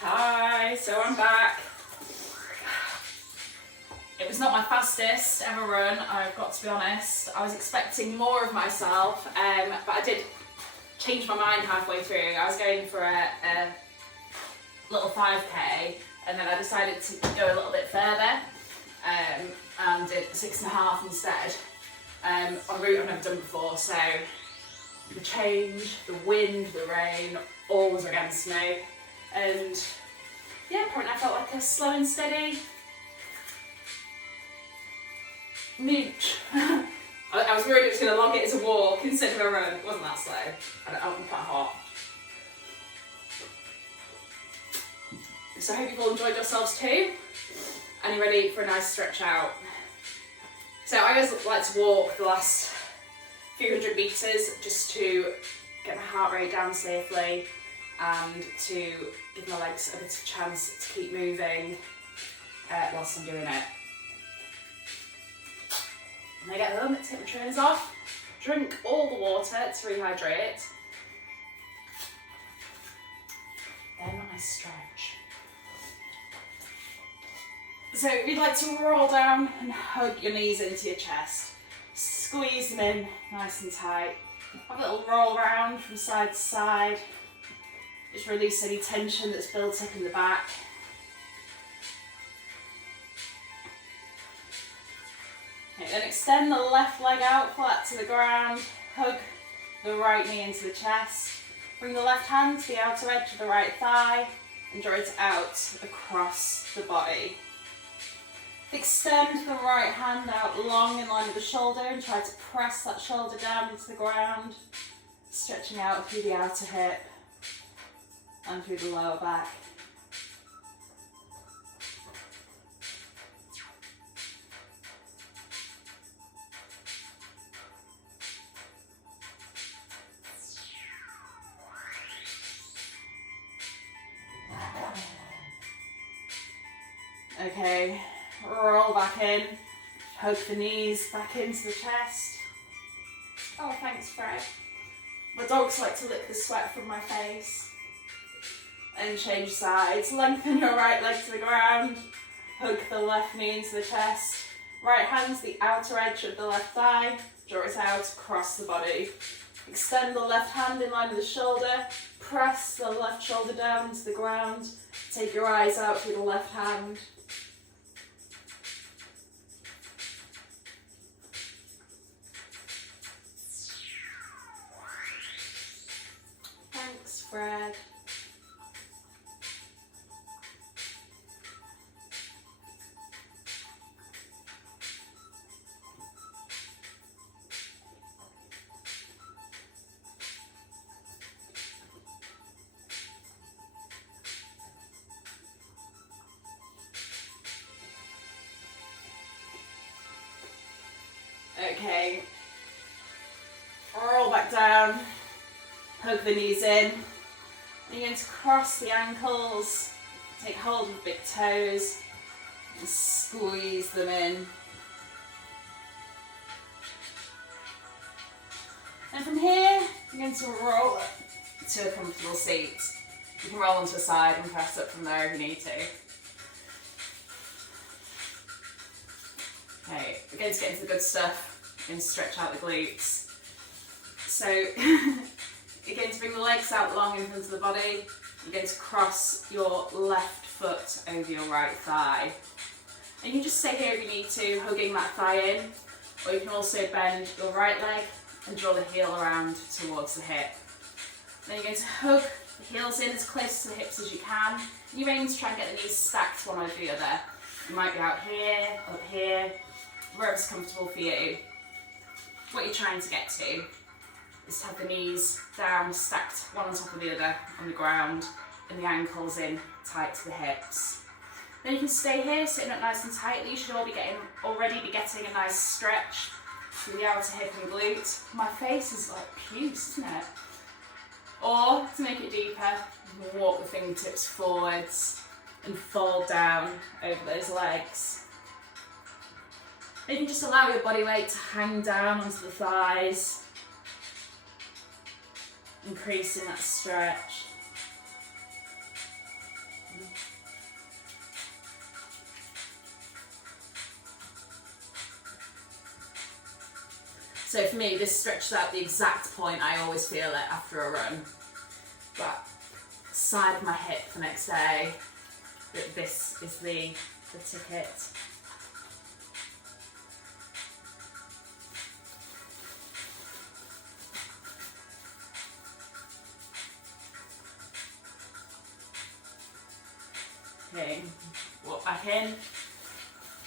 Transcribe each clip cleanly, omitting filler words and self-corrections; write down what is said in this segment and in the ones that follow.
Hi, so I'm back. It was not my fastest ever run, I've got to be honest. I was expecting more of myself, but I did change my mind halfway through. I was going for a little 5k, and then I decided to go a little bit further and did 6.5 instead, on a route I've never done before. So the change, the wind, the rain, all was against me. And yeah, apparently I felt like a slow and steady mooch. I was worried it was going to log it as a walk instead of a run. It wasn't that slow. I'm quite hot. So I hope you've all enjoyed yourselves too. And you're ready for a nice stretch out. So I always like to walk the last few hundred metres just to get my heart rate down safely and to give my legs a bit of a chance to keep moving whilst I'm doing it. When I get home, I take my trainers off, drink all the water to rehydrate, then I stretch. So if you'd like to roll down and hug your knees into your chest, squeeze them in nice and tight, have a little roll around from side to side, just release any tension that's built up in the back. Okay, then extend the left leg out flat to the ground, hug the right knee into the chest, bring the left hand to the outer edge of the right thigh and draw it out across the body. Extend the right hand out long in line with the shoulder and try to press that shoulder down into the ground, stretching out through the outer hip and through the lower back. Okay, roll back in, hug the knees back into the chest. Oh, thanks, Fred. My dogs like to lick the sweat from my face. And change sides. Lengthen your right leg to the ground, hug the left knee into the chest. Right hand to the outer edge of the left thigh, draw it out across the body. Extend the left hand in line with the shoulder, press the left shoulder down into the ground. Take your eyes out through the left hand. Thanks, Fred. Okay, roll back down, hug the knees in. You're going to cross the ankles, take hold of the big toes and squeeze them in. And from here, you're going to roll up to a comfortable seat. You can roll onto the side and press up from there if you need to. Okay, we're going to get into the good stuff and stretch out the glutes. So you're going to bring the legs out long in front of the body. You're going to cross your left foot over your right thigh. And you can just stay here if you need to, hugging that thigh in, or you can also bend your right leg and draw the heel around towards the hip. Then you're going to hug the heels in as close to the hips as you can. You're aiming to try and get the knees stacked one over the other. You might be out here, up here, wherever's comfortable for you. What you're trying to get to is to have the knees down, stacked one on top of the other on the ground, and the ankles in tight to the hips. Then you can stay here, sitting up nice and tightly. You should already be getting a nice stretch through the outer hip and glute. My face is like puce, isn't it? Or, to make it deeper, you can walk the fingertips forwards and fall down over those legs. Then you can just allow your body weight to hang down onto the thighs, increasing that stretch. So for me, this stretches out the exact point I always feel it after a run. But side of my hip the next day, that this is the ticket. Okay, walk back in,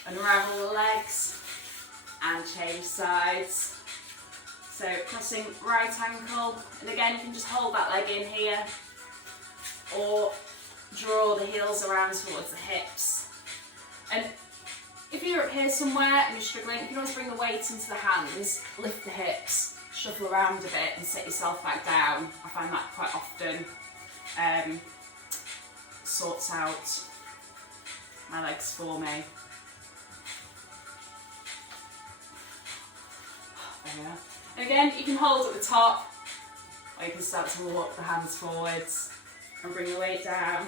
unravel the legs and change sides. So crossing right ankle, and again you can just hold that leg in here or draw the heels around towards the hips. And if you're up here somewhere and you're struggling, you can always bring the weight into the hands, lift the hips, shuffle around a bit and set yourself back down. I find that quite often sorts out my legs for me. There we are. And again, you can hold at the top, or you can start to walk the hands forwards and bring the weight down.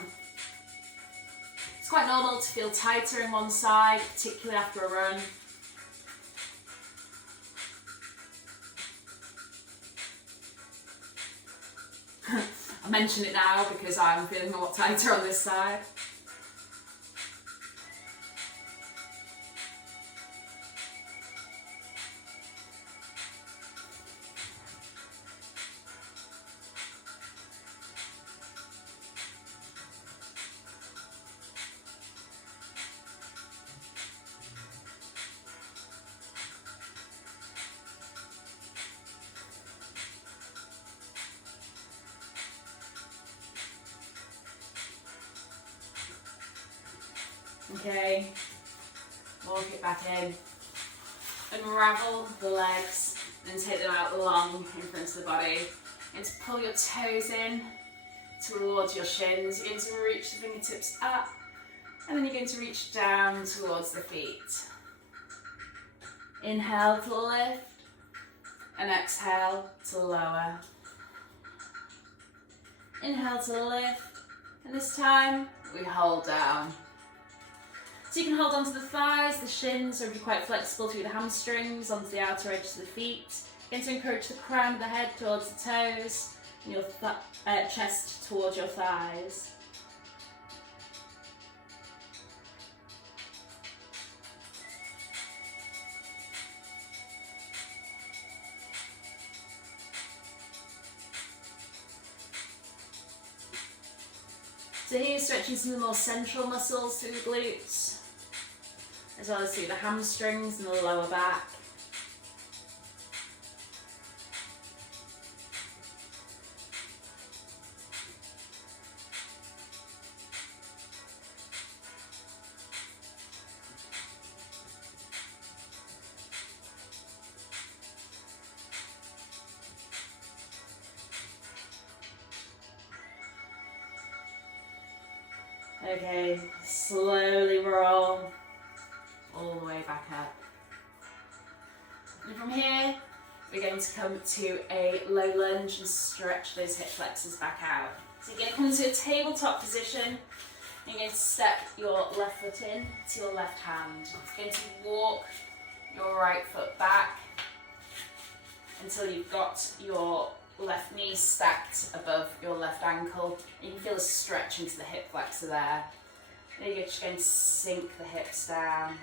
It's quite normal to feel tighter in one side, particularly after a run. I mention it now because I'm feeling a lot tighter on this side. Okay, walk it back in, unravel the legs and take them out long in front of the body, and to pull your toes in towards your shins. You're going to reach the fingertips up and then you're going to reach down towards the feet. Inhale to lift and exhale to lower. Inhale to lift, and this time we hold down. So you can hold onto the thighs, the shins, or if you're quite flexible through the hamstrings, onto the outer edges of the feet. Again, to encourage the crown of the head towards the toes, and your chest towards your thighs. So here you're stretching some of the more central muscles through the glutes, as well as through the hamstrings and the lower back. Okay, slowly roll all the way back up. And from here, we're going to come to a low lunge and stretch those hip flexors back out. So you're going to come to a tabletop position. You're going to step your left foot in to your left hand. You're going to walk your right foot back until you've got your left knee stacked above your left ankle. You can feel a stretch into the hip flexor there. Then you're just going to sink the hips down.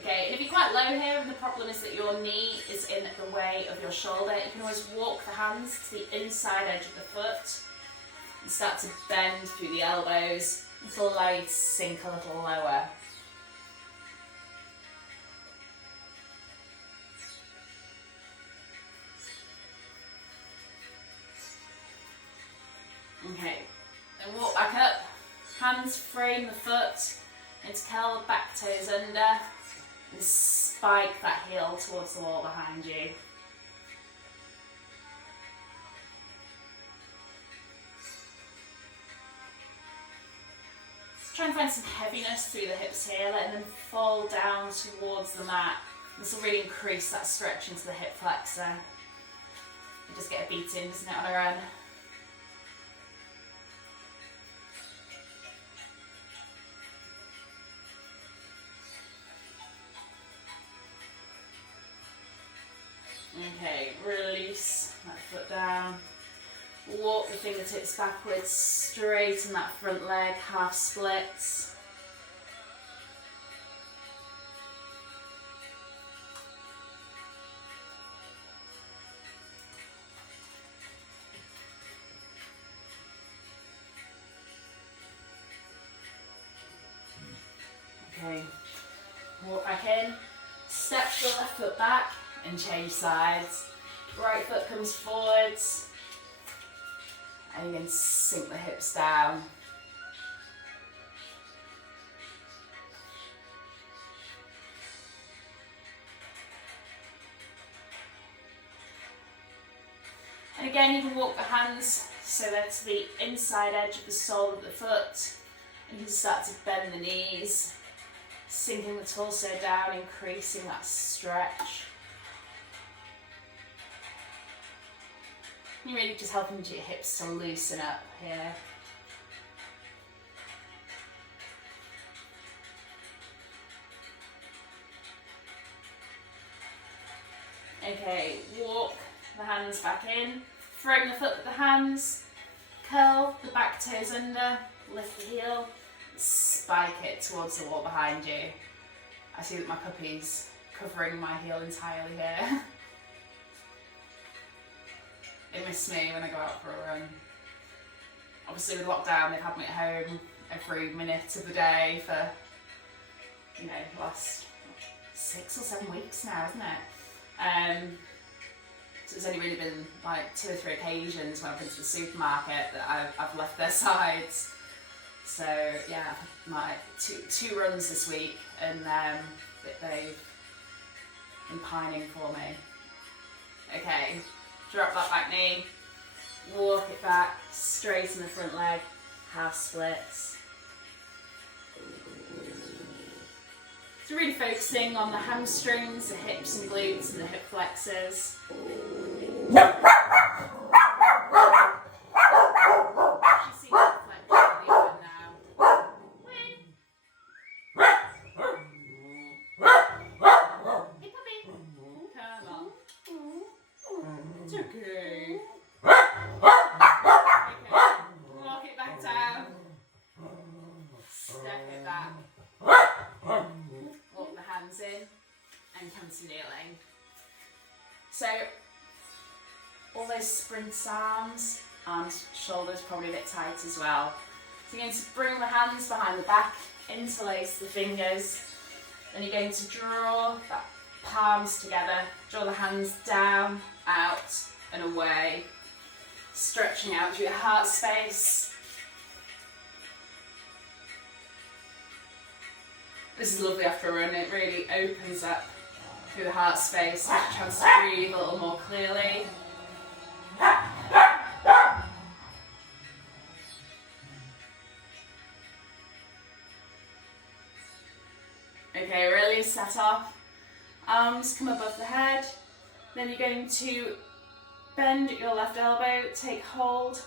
Okay, and if you're quite low here and the problem is that your knee is in the way of your shoulder, you can always walk the hands to the inside edge of the foot and start to bend through the elbows. This will allow you to sink a little lower. Okay, then walk back up, hands frame the foot, and curl the back toes under and spike that heel towards the wall behind you. So try and find some heaviness through the hips here, letting them fall down towards the mat. This will really increase that stretch into the hip flexor. You just get a beating, doesn't it, on a run? Okay, release that foot down. Walk the fingertips backwards, straighten that front leg, half splits. Okay, walk back in, step the left foot back and change sides. Right foot comes forwards and you can sink the hips down. And again, you can walk the hands so they're to the inside edge of the sole of the foot. And you can start to bend the knees, sinking the torso down, increasing that stretch. You're really just helping your hips to loosen up here. Okay, walk the hands back in, frame the foot with the hands, curl the back toes under, lift the heel, spike it towards the wall behind you. I see that my puppy's covering my heel entirely here. They miss me when I go out for a run. Obviously with lockdown they've had me at home every minute of the day for, you know, the last 6 or 7 weeks now, isn't it? So it's only really been like 2 or 3 occasions when I've been to the supermarket that I've left their sides. So yeah, I've had my two runs this week and they've been pining for me. Okay. Drop that back knee, walk it back, straighten the front leg, half splits. So really focusing on the hamstrings, the hips and glutes and the hip flexors. So all those sprint arms and shoulders probably a bit tight as well. So you're going to bring the hands behind the back, interlace the fingers, then you're going to draw the palms together, draw the hands down, out and away, stretching out through your heart space. This is lovely after a run, it really opens up through the heart space, a chance to breathe a little more clearly. Okay, release that off. Arms come above the head. Then you're going to bend your left elbow, take hold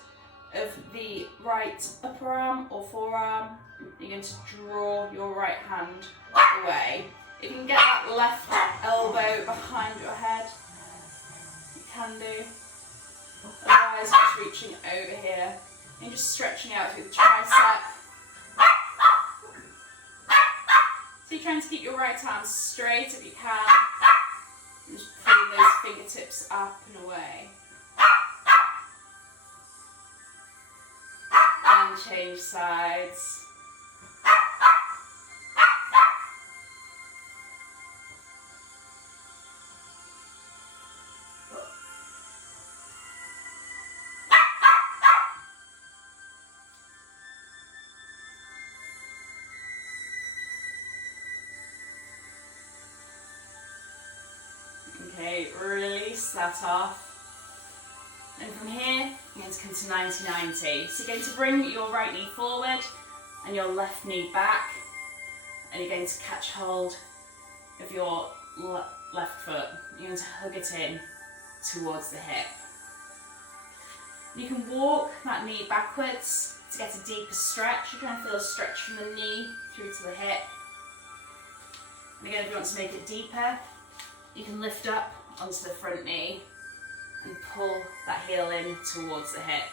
of the right upper arm or forearm. You're going to draw your right hand away. If you can get that left elbow behind your head, you can do. Otherwise, just reaching over here and just stretching out through the tricep. So you're trying to keep your right arm straight if you can. And just pulling those fingertips up and away. And change sides. Okay, release that off. And from here, you're going to come to 90-90. So you're going to bring your right knee forward and your left knee back. And you're going to catch hold of your left foot. You're going to hug it in towards the hip. You can walk that knee backwards to get a deeper stretch. You're trying to feel a stretch from the knee through to the hip. And again, if you want to make it deeper, you can lift up onto the front knee and pull that heel in towards the hip.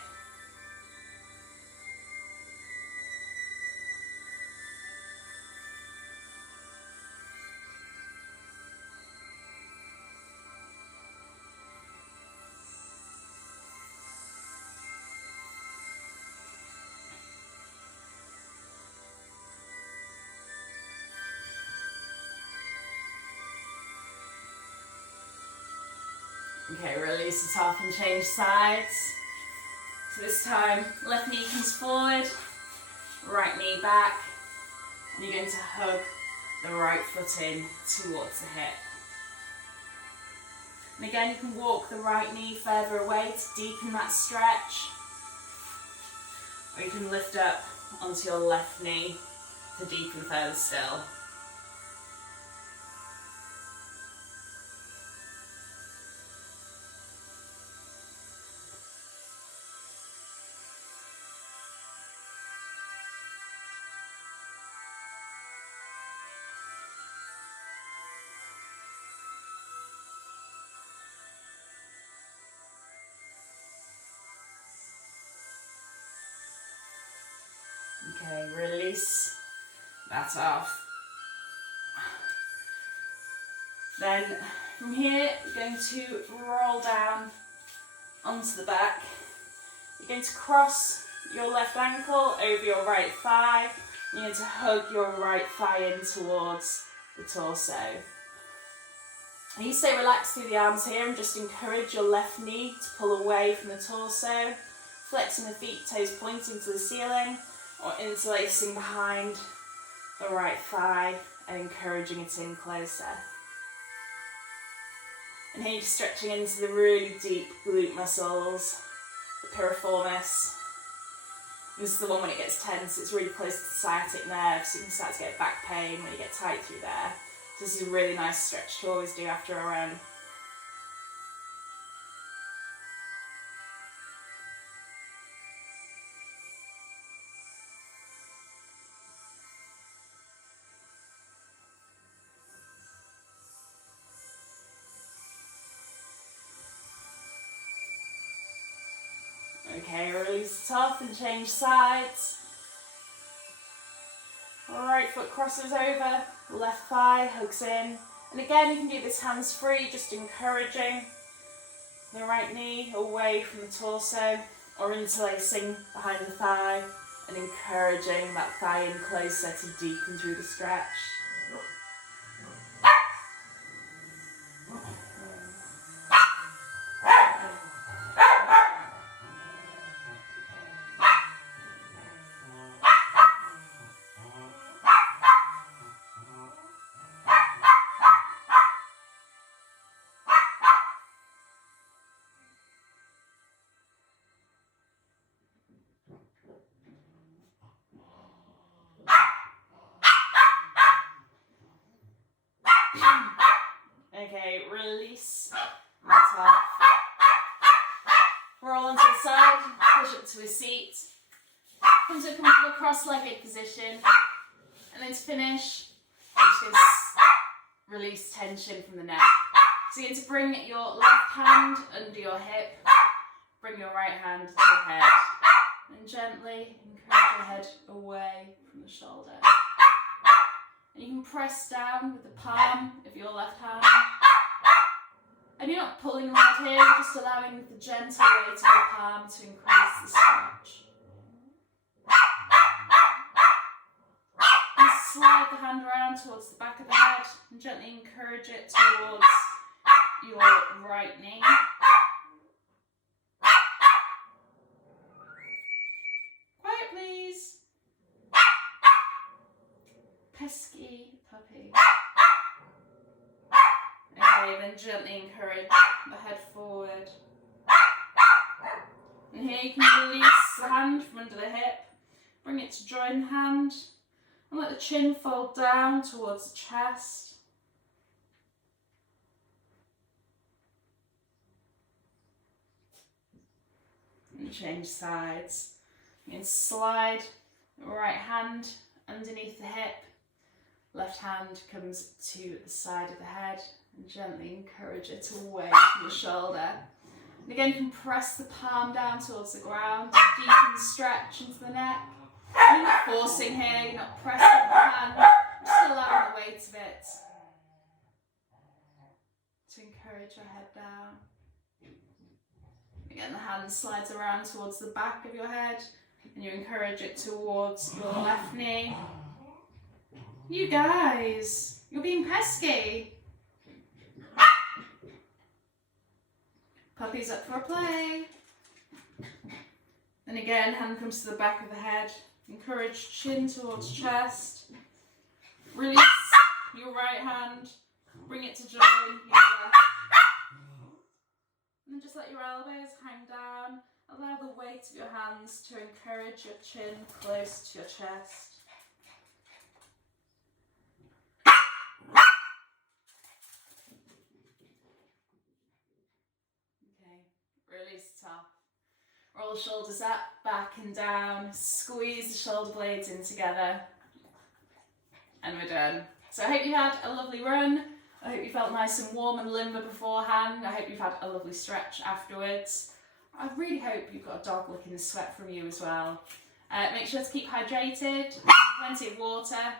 Okay, release it off and change sides. So this time, left knee comes forward, right knee back, and you're going to hug the right foot in towards the hip. And again, you can walk the right knee further away to deepen that stretch, or you can lift up onto your left knee to deepen further still. Okay, release that off. Then from here, you're going to roll down onto the back. You're going to cross your left ankle over your right thigh. You're going to hug your right thigh in towards the torso. And you stay relaxed through the arms here and just encourage your left knee to pull away from the torso, flexing the feet, toes pointing to the ceiling, or interlacing behind the right thigh and encouraging it in closer. And here you're stretching into the really deep glute muscles, the piriformis. And this is the one when it gets tense, it's really close to the sciatic nerve, so you can start to get back pain when you get tight through there. So this is a really nice stretch to always do after a run. Okay, release it off and change sides. Right foot crosses over, left thigh hugs in. And again, you can do this hands free, just encouraging the right knee away from the torso or interlacing behind the thigh and encouraging that thigh in closer to deepen through the stretch. Okay, release that off. Roll onto the side, push up to a seat. Come to a comfortable cross-legged position. And then to finish, I'm just going to release tension from the neck. So you're going to bring your left hand under your hip, bring your right hand to the head, and gently encourage your head away from the shoulder. And you can press down with the palm of your left hand. And you're not pulling the head here, you're just allowing the gentle weight of the palm to increase the stretch. And slide the hand around towards the back of the head and gently encourage it towards your right knee. Quiet, please. Pesky puppy. Okay, then gently encourage the head forward. And here you can release the hand from under the hip, bring it to join the hand, and let the chin fold down towards the chest. And change sides. You can slide the right hand underneath the hip, left hand comes to the side of the head, and gently encourage it away from the shoulder. And again, you can press the palm down towards the ground, deepen the stretch into the neck. You're not forcing here, you're not pressing the hand, just allowing the weight of it to encourage your head down. Again, the hand slides around towards the back of your head, and you encourage it towards your left knee. You guys, you're being pesky. Puppy's up for a play. And again, hand comes to the back of the head. Encourage chin towards chest. Release your right hand. Bring it to join your left. And then just let your elbows hang down. Allow the weight of your hands to encourage your chin close to your chest. Release the top. Roll the shoulders up, back and down. Squeeze the shoulder blades in together. And we're done. So I hope you had a lovely run. I hope you felt nice and warm and limber beforehand. I hope you've had a lovely stretch afterwards. I really hope you've got a dog licking the sweat from you as well. Make sure to keep hydrated, plenty of water. And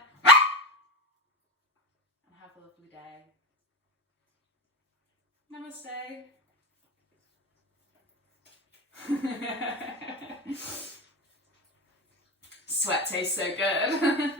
have a lovely day. Namaste. Sweat tastes so good.